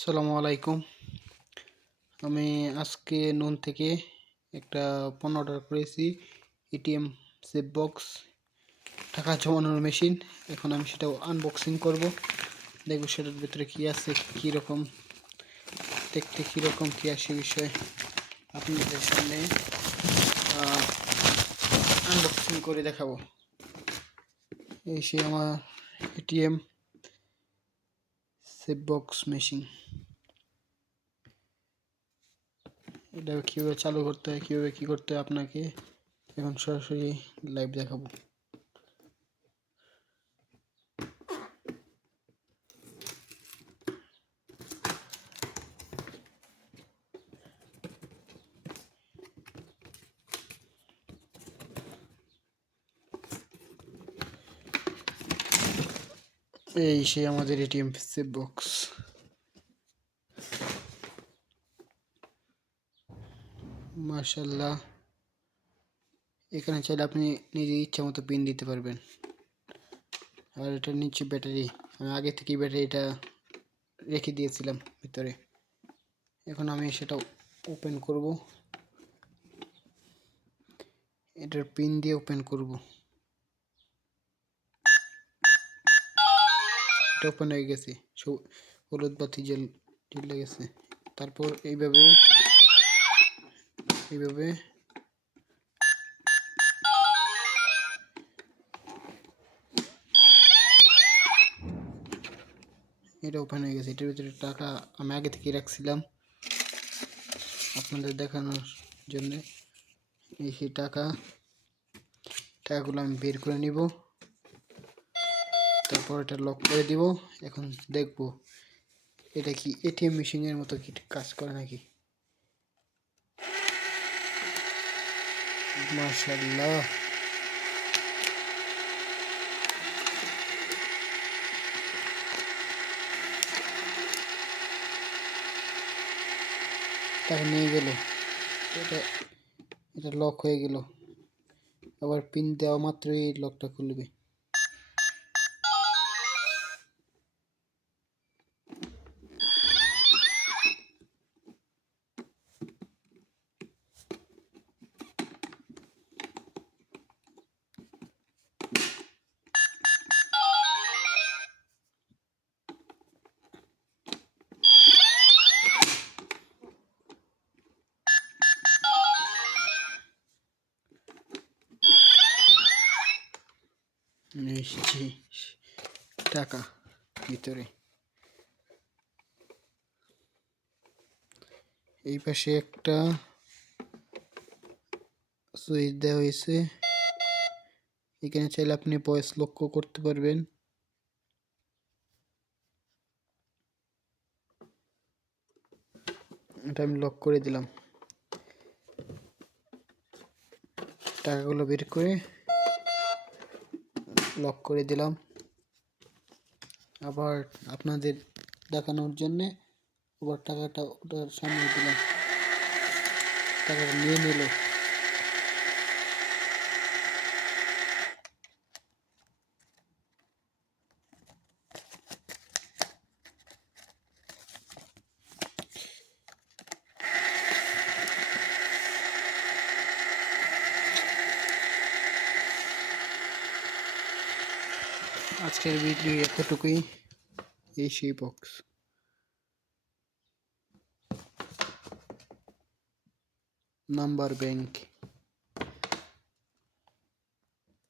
আসসালামু আলাইকুম। আমি আজকে নুন থেকে একটা পণ্য অর্ডার করেছি, এটিএম সেভ বক্স। টাকা জমানোর মেশিন। এখন আমি সেটা আনবক্সিং করব। দেখব সেটার ভিতরে কী আছে কীরকম দেখতে কীরকম কী আসে বিষয় আপনাদের সামনে আনবক্সিং করে দেখাবো। এই সে আমার এটিএম সেভ বক্স মেশিন এটা কীভাবে চালু করতে হয়, কীভাবে কী করতে হয় আপনাকে, এখন সরাসরি লাইভ দেখাবো। এই সে আমাদের এটিএম সেভ বক্স মার্শাল্লাহ এখানে চাইলে আপনি নিজের ইচ্ছা মতো পিন দিতে পারবেন। আর এটা নিচ্ছে ব্যাটারি, আমি আগে থেকেই ব্যাটারিটা রেখে দিয়েছিলাম ভিতরে। এখন আমি সেটা ওপেন করব। এটার পিন দিয়ে ওপেন করব। এটা ওপেন হয়ে গেছে। হলুদ বাতি জেল জ্বলে গেছে তারপর এইভাবে এইভাবে এটা ওপেন হয়ে গেছে। এটার ভিতরে টাকা আমি আগে থেকে রাখছিলাম আপনাদের দেখানোর জন্যে। এই টাকা, টাকাগুলো আমি বের করে নিব। তারপর এটা লক করে দিব। এখন দেখব এটা কি এটিএম মেশিনের মতো কি কাজ করে নাকি? মাশাল্লাহ টাকা নিয়ে গেল। এটা এটা লক হয়ে গেল। আবার পিন দেওয়া মাত্রই লকটা খুলবে। এসেছি। টাকা ভিতরে। এই পাশে একটা সুইচ দেওয়া হয়েছে। এখানে চাইলে আপনি ভয়েস লক্ষ্য করতে পারবেন। এটা আমি লক করে দিলাম। টাকাগুলো বের করে লক করে দিলাম। আবার আপনাদের দেখানোর জন্যে আবার টাকাটা ওটার সামনে দিলাম। টাকাটা নিয়ে নিল। আজকের ভিডিও এতটুকুই। এই সেই বক্স নাম্বার ব্যাংক